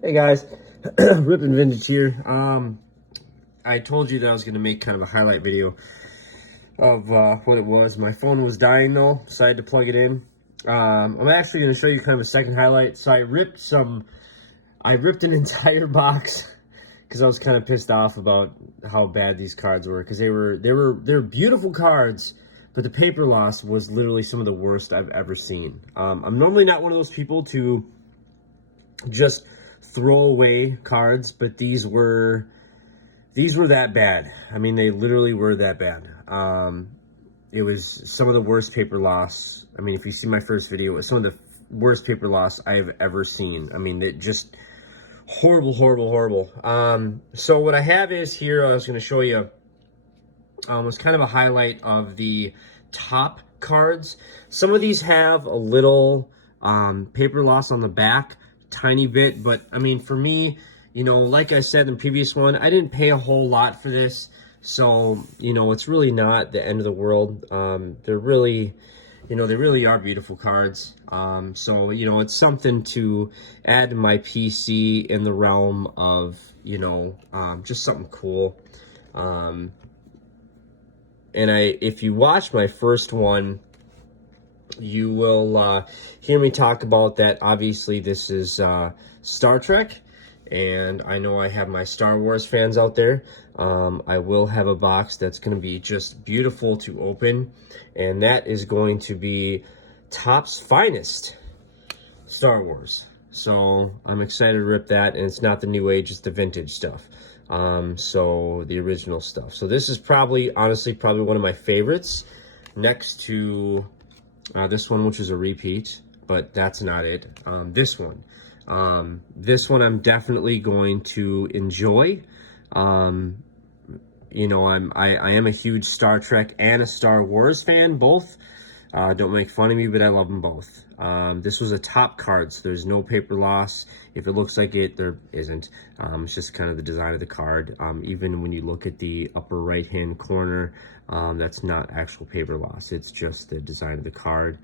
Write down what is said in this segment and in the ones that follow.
Hey guys, Rippin' Vintage here. I told you that I was gonna make kind of a highlight video of what it was. My phone was dying though, decided to plug it in. I'm actually gonna show you kind of a second highlight. So I ripped an entire box because I was kind of pissed off about how bad these cards were, because they're beautiful cards, but the paper loss was literally some of the worst I've ever seen. I'm normally not one of those people to just throw away cards, but these were that bad. I mean, they literally were that bad. It was some of the worst paper loss. I mean, if you see my first video, it was some of the worst paper loss I've ever seen. I mean, it just horrible. So what I have is here, I was going to show you, was kind of a highlight of the top cards. Some of these have a little paper loss on the back, tiny bit, but I mean, for me, you know, like I said in the previous one, I didn't pay a whole lot for this, so you know, it's really not the end of the world. They're really, you know, they really are beautiful cards. So you know, it's something to add to my PC in the realm of, you know, just something cool. And if you watch my first one, you will hear me talk about that. Obviously, this is Star Trek, and I know I have my Star Wars fans out there. I will have a box that's going to be just beautiful to open, and that is going to be Topps Finest Star Wars. So I'm excited to rip that, and it's not the new age, it's the vintage stuff. So the original stuff. So this is honestly probably one of my favorites, next to this one, which is a repeat, but that's not it. This one I'm definitely going to enjoy. You know, I am a huge Star Trek and a Star Wars fan, both. Don't make fun of me, but I love them both. This was a top card, so there's no paper loss. If it looks like it, there isn't. It's just kind of the design of the card. Even when you look at the upper right-hand corner, that's not actual paper loss. It's just the design of the card.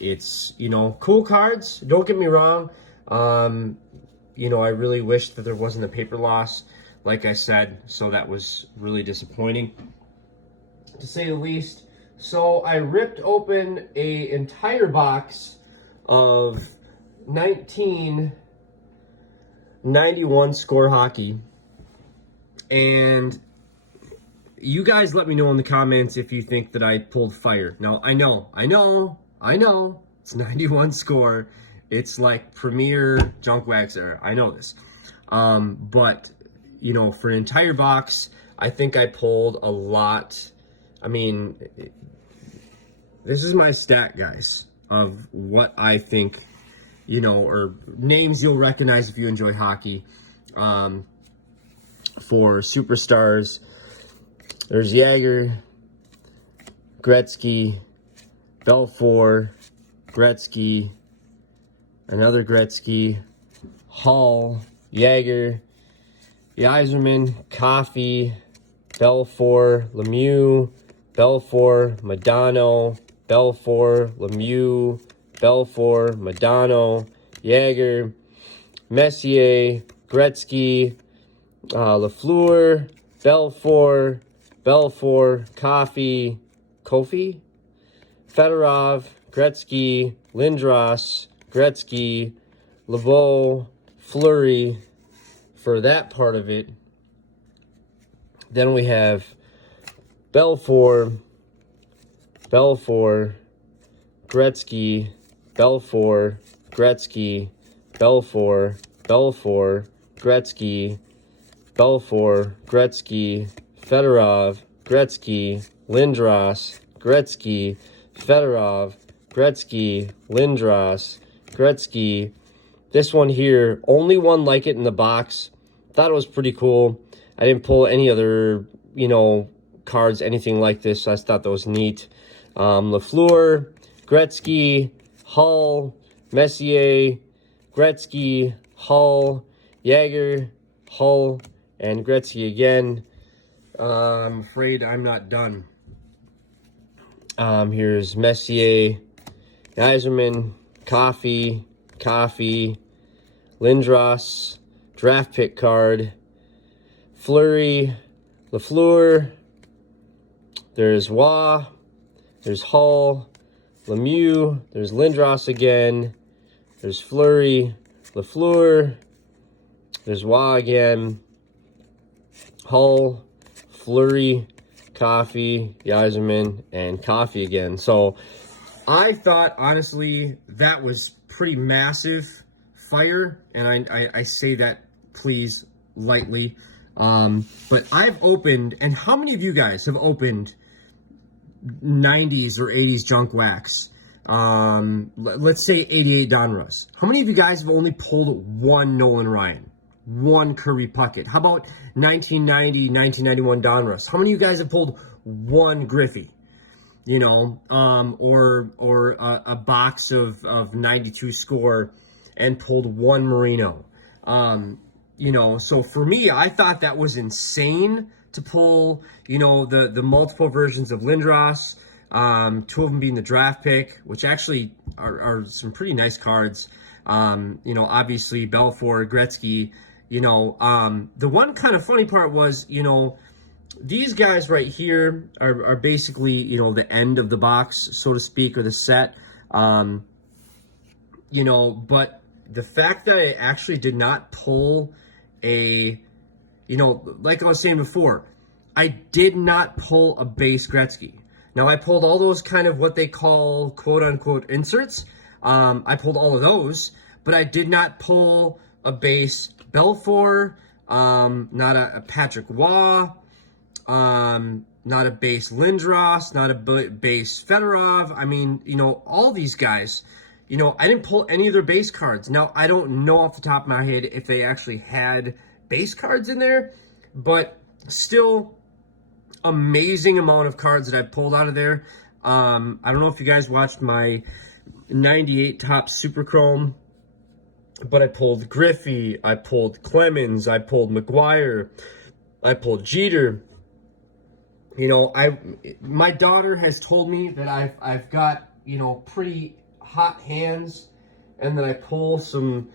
It's, you know, cool cards. Don't get me wrong. You know, I really wish that there wasn't a paper loss, like I said, so that was really disappointing, to say the least. So I ripped open an entire box of 1991 score hockey, and you guys let me know in the comments if you think that I pulled fire. Now, I know, it's 91 score. It's like premier junk wax era. I know this. But, you know, for an entire box, I think I pulled a lot. I mean, this is my stat, guys, of what I think, you know, or names you'll recognize if you enjoy hockey. For superstars, there's Jagger, Gretzky, Belfour, Gretzky, another Gretzky, Hall, Jagger, Yzerman, Coffey, Belfour, Lemieux, Belfour, Madano, Belfour, Lemieux, Belfour, Madano, Jagger, Messier, Gretzky, Lafleur, Belfour, Coffey, Fedorov, Gretzky, Lindros, Gretzky, LeBeau, Fleury, for that part of it. Then we have Belfour, Gretzky, Belfour, Gretzky, Belfour, Gretzky, Belfour, Gretzky, Fedorov, Gretzky, Lindros, Gretzky, Fedorov, Gretzky, Lindros, Gretzky. This one here, only one like it in the box. Thought it was pretty cool. I didn't pull any other, you know, cards, anything like this, so I thought that was neat. Lafleur, Gretzky, Hull, Messier, Gretzky, Hull, Jagger, Hull, and Gretzky again. I'm afraid I'm not done. Here's Messier, Yzerman, Coffey, Lindros, draft pick card, Fleury, Lafleur, there's Waugh, there's Hull, Lemieux, there's Lindros again, there's Fleury, Lafleur, there's Waugh again, Hull, Fleury, Coffee, Yzerman, and Coffee again. So I thought, honestly, that was pretty massive fire, and I say that, please, lightly. But I've opened, and how many of you guys have opened 90s or 80s junk wax? Let's say 88 Donruss. How many of you guys have only pulled one Nolan Ryan, one Kirby Puckett? How about 1990, 1991 Donruss? How many of you guys have pulled one Griffey? You know, or a box of 92 score and pulled one Marino. You know, so for me, I thought that was insane to pull, you know, the multiple versions of Lindros, 2 of them being the draft pick, which actually are some pretty nice cards. You know, obviously Belfour, Gretzky, you know, the one kind of funny part was, you know, these guys right here are basically, you know, the end of the box, so to speak, or the set. You know, but the fact that I actually did not pull a, you know, like I was saying before, I did not pull a base Gretzky. Now, I pulled all those kind of what they call quote-unquote inserts. I pulled all of those, but I did not pull a base Belfour, not a Patrick Waugh, not a base Lindros, not a base Fedorov. I mean, you know, all these guys, you know, I didn't pull any of their base cards. Now, I don't know off the top of my head if they actually had base cards in there, but still amazing amount of cards that I pulled out of there. I don't know if you guys watched my 98 top Super Chrome, but I pulled Griffey, I pulled Clemens, I pulled McGuire, I pulled Jeter. You know, my daughter has told me that I've got, you know, pretty hot hands, and that I pull some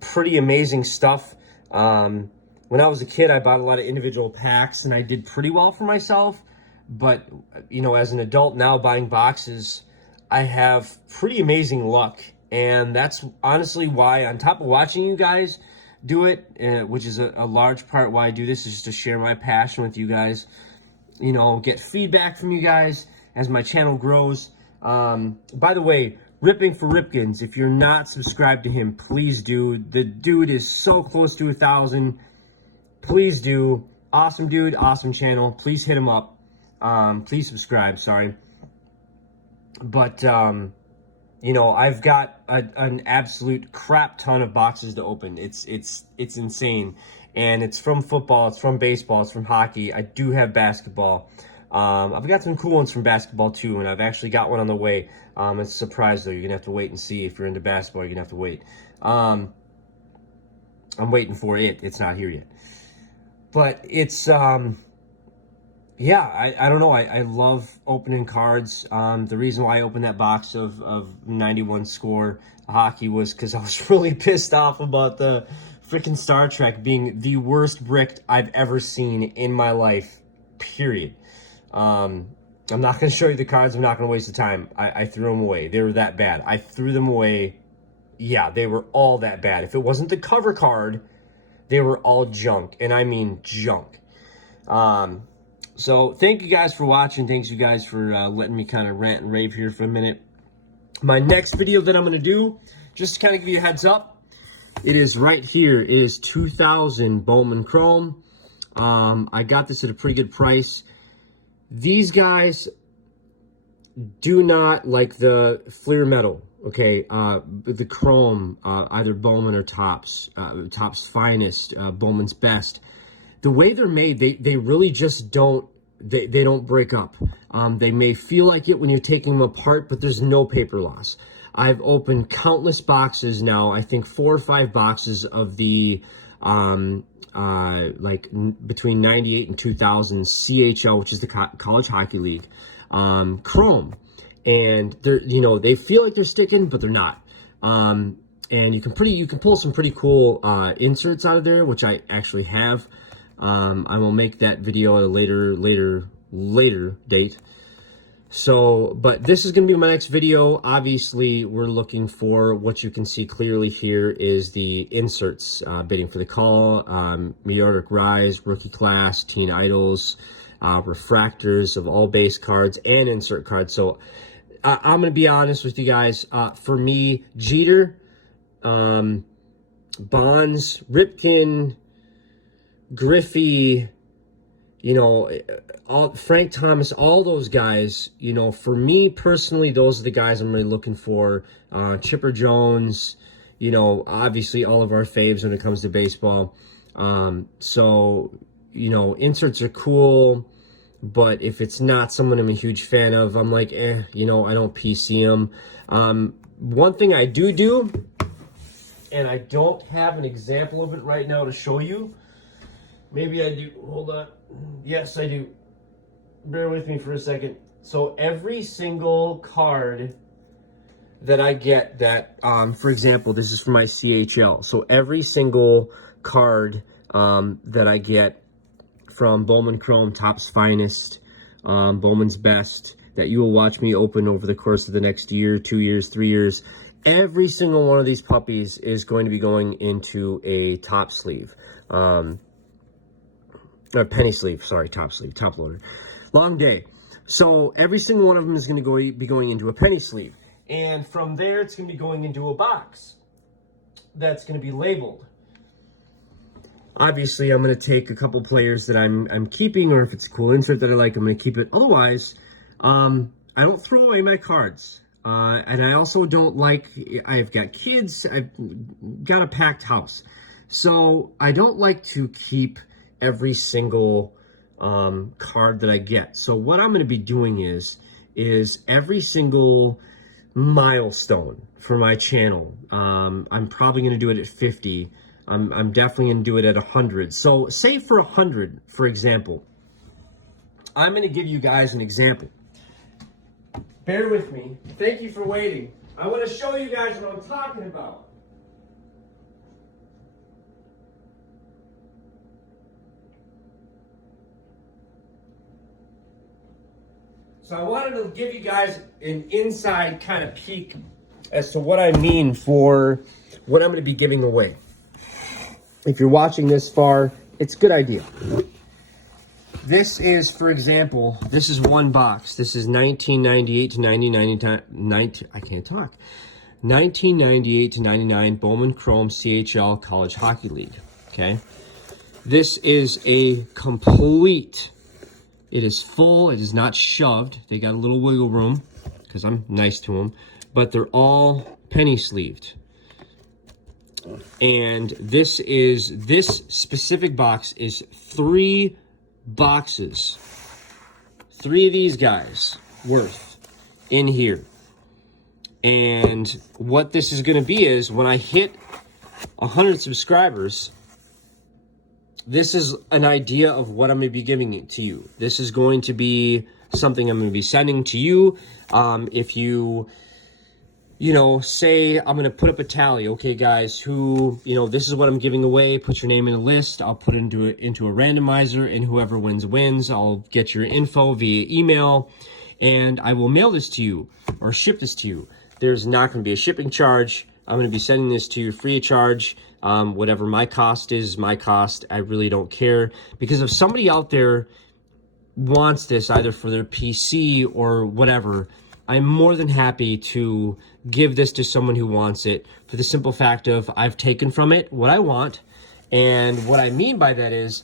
pretty amazing stuff. When I was a kid, I bought a lot of individual packs, and I did pretty well for myself. But, you know, as an adult now buying boxes, I have pretty amazing luck. And that's honestly why, on top of watching you guys do it, which is a large part why I do this, is just to share my passion with you guys. You know, get feedback from you guys as my channel grows. By the way, Ripping for Ripkins, if you're not subscribed to him, please do. The dude is so close to 1,000. Please do. Awesome dude, awesome channel. Please hit him up. Please subscribe, sorry. But, you know, I've got an absolute crap ton of boxes to open. It's insane. And it's from football, it's from baseball, it's from hockey. I do have basketball. I've got some cool ones from basketball too, and I've actually got one on the way. It's a surprise though. You're gonna have to wait and see. If you're into basketball, you're gonna have to wait. I'm waiting for it. It's not here yet. But it's yeah, I don't know. I love opening cards. The reason why I opened that box of 91 score hockey was because I was really pissed off about the freaking Star Trek being the worst bricked I've ever seen in my life, period. I'm not going to show you the cards. I'm not going to waste the time. I threw them away. They were that bad. I threw them away. Yeah, they were all that bad. If it wasn't the cover card, they were all junk. And I mean junk. So thank you guys for watching. Thanks you guys for letting me kind of rant and rave here for a minute. My next video that I'm going to do, just to kind of give you a heads up, it is right here. It is 2000 Bowman Chrome. I got this at a pretty good price. These guys do not like the Fleer metal, okay? The Chrome, either Bowman or Topps, Topps Finest, Bowman's Best. The way they're made, they really just don't, they don't break up. They may feel like it when you're taking them apart, but there's no paper loss. I've opened countless boxes now, I think 4 or 5 boxes of the, like between 98 and 2000 CHL, which is the College Hockey League, Chrome. And they're, you know, they feel like they're sticking, but they're not. And and you can pull some pretty cool inserts out of there, which I actually have. I will make that video at a later date. So, but this is going to be my next video. Obviously, we're looking for, what you can see clearly here is the inserts, bidding for the call, meteoric rise, rookie class, teen idols, refractors of all base cards, and insert cards. So I'm going to be honest with you guys. For me, Jeter, Bonds, Ripken, Griffey, you know, Frank Thomas, all those guys, you know, for me personally, those are the guys I'm really looking for. Chipper Jones, you know, obviously all of our faves when it comes to baseball. So, you know, inserts are cool, but if it's not someone I'm a huge fan of, I'm like, you know, I don't PC them. One thing I do, and I don't have an example of it right now to show you. Maybe I do. Hold on. Yes, I do. Bear with me for a second. So every single card that I get that, for example, this is for my CHL. So every single card that I get from Bowman Chrome, Topps Finest, Bowman's Best, that you will watch me open over the course of the next year, 2 years, 3 years, every single one of these puppies is going to be going into a top sleeve. Or penny sleeve, sorry, top sleeve, top loader. Long day. So every single one of them is going to be going into a penny sleeve. And from there, it's going to be going into a box that's going to be labeled. Obviously, I'm going to take a couple players that I'm keeping, or if it's a cool insert that I like, I'm going to keep it. Otherwise, I don't throw away my cards. And I also don't like, I've got kids, I've got a packed house. So I don't like to keep every single card that I get. So what I'm going to be doing is every single milestone for my channel. I'm probably going to do it at 50. I'm definitely going to do it at 100. So say for 100, for example, I'm going to give you guys an example. Bear with me. Thank you for waiting. I want to show you guys what I'm talking about. So I wanted to give you guys an inside kind of peek as to what I mean for what I'm going to be giving away. If you're watching this far, it's a good idea. This is, for example, this is one box. This is 1998 to 1998 to 99 Bowman Chrome CHL College Hockey League. Okay, this is a complete. It is full. It is not shoved. They got a little wiggle room because I'm nice to them, but they're all penny sleeved. And this specific box is 3 boxes, 3 of these guys worth in here. And what this is going to be is when I hit 100 subscribers, this is an idea of what I'm going to be giving it to you. This is going to be something I'm going to be sending to you. If you know, say I'm going to put up a tally. Okay, guys, who, you know, this is what I'm giving away. Put your name in a list. I'll put it into a randomizer, and whoever wins. I'll get your info via email, and I will mail this to you or ship this to you. There's not going to be a shipping charge. I'm going to be sending this to you free of charge. Whatever my cost is my cost. I really don't care, because if somebody out there wants this either for their PC or whatever, I'm more than happy to give this to someone who wants it, for the simple fact of I've taken from it what I want. And what I mean by that is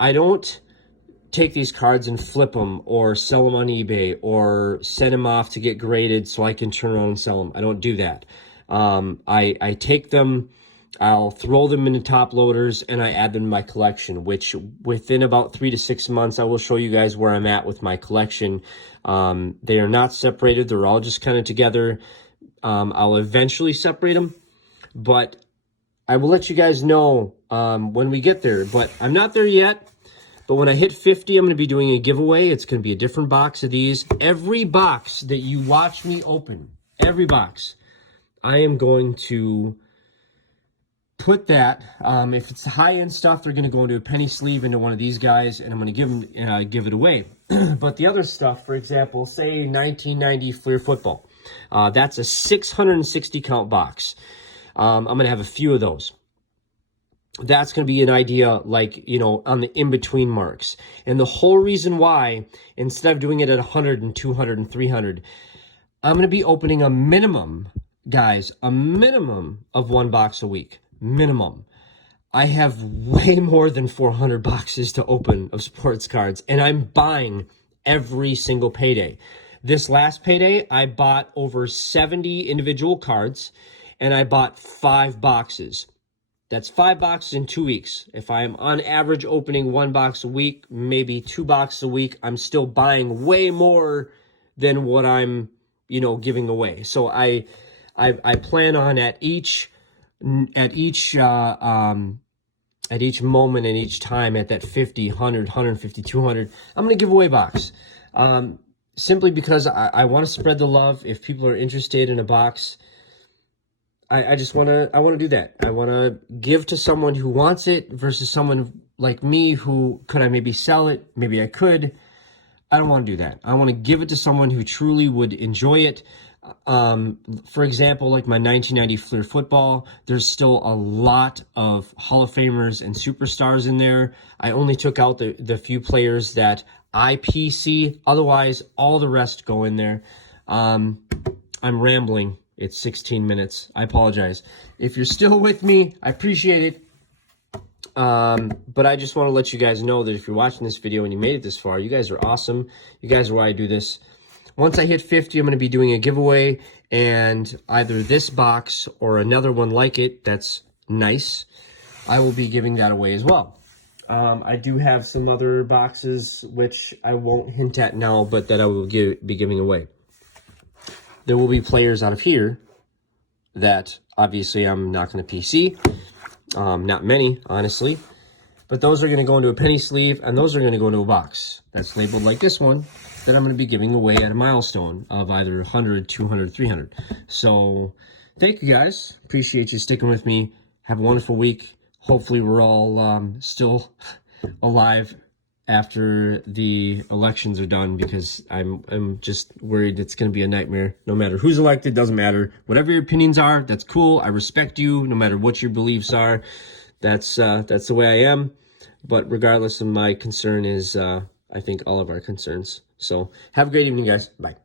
I don't take these cards and flip them or sell them on eBay or send them off to get graded so I can turn around and sell them. I don't do that. I take them, I'll throw them into top loaders, and I add them to my collection, which within about 3 to 6 months, I will show you guys where I'm at with my collection. They are not separated. They're all just kind of together. I'll eventually separate them, but I will let you guys know when we get there. But I'm not there yet. But when I hit 50, I'm going to be doing a giveaway. It's going to be a different box of these. Every box that you watch me open, every box, I am going to put that, if it's high-end stuff, they're going to go into a penny sleeve into one of these guys, and I'm going to give it away. But the other stuff, for example, say 1990 Fleer football. That's a 660 count box. I'm going to have a few of those. That's going to be an idea, like, you know, on the in-between marks. And the whole reason why, instead of doing it at 100 and 200 and 300, I'm going to be opening a minimum, guys, a minimum of 1 box a week. Minimum. I have way more than 400 boxes to open of sports cards, and I'm buying every single payday. This last payday, I bought over 70 individual cards, and I bought 5 boxes. That's 5 boxes in 2 weeks. If I'm on average opening 1 box a week, maybe 2 boxes a week, I'm still buying way more than what I'm, you know, giving away. So I plan on at each moment and each time, at that 50, 100, 150, 200, I'm going to give away a box. Simply because I want to spread the love. If people are interested in a box, I want to do that. I want to give to someone who wants it versus someone like me who, could I maybe sell it? Maybe I could. I don't want to do that. I want to give it to someone who truly would enjoy it. For example, like my 1990 Fleer football, there's still a lot of Hall of Famers and superstars in there. I only took out the few players that I PC. Otherwise, all the rest go in there. I'm rambling. It's 16 minutes. I apologize. If you're still with me, I appreciate it. But I just want to let you guys know that if you're watching this video and you made it this far, you guys are awesome. You guys are why I do this. Once I hit 50, I'm going to be doing a giveaway, and either this box or another one like it that's nice, I will be giving that away as well. I do have some other boxes which I won't hint at now, but that I will be giving away. There will be players out of here that obviously I'm not going to PC. Not many, honestly. But those are going to go into a penny sleeve, and those are going to go into a box that's labeled like this one that I'm going to be giving away at a milestone of either 100, 200, 300. So thank you guys. Appreciate you sticking with me. Have a wonderful week. Hopefully we're all still alive after the elections are done, because I'm just worried it's going to be a nightmare. No matter who's elected, doesn't matter. Whatever your opinions are, that's cool. I respect you, no matter what your beliefs are. That's the way I am. But regardless of, my concern is, I think, all of our concerns. So have a great evening, guys. Bye.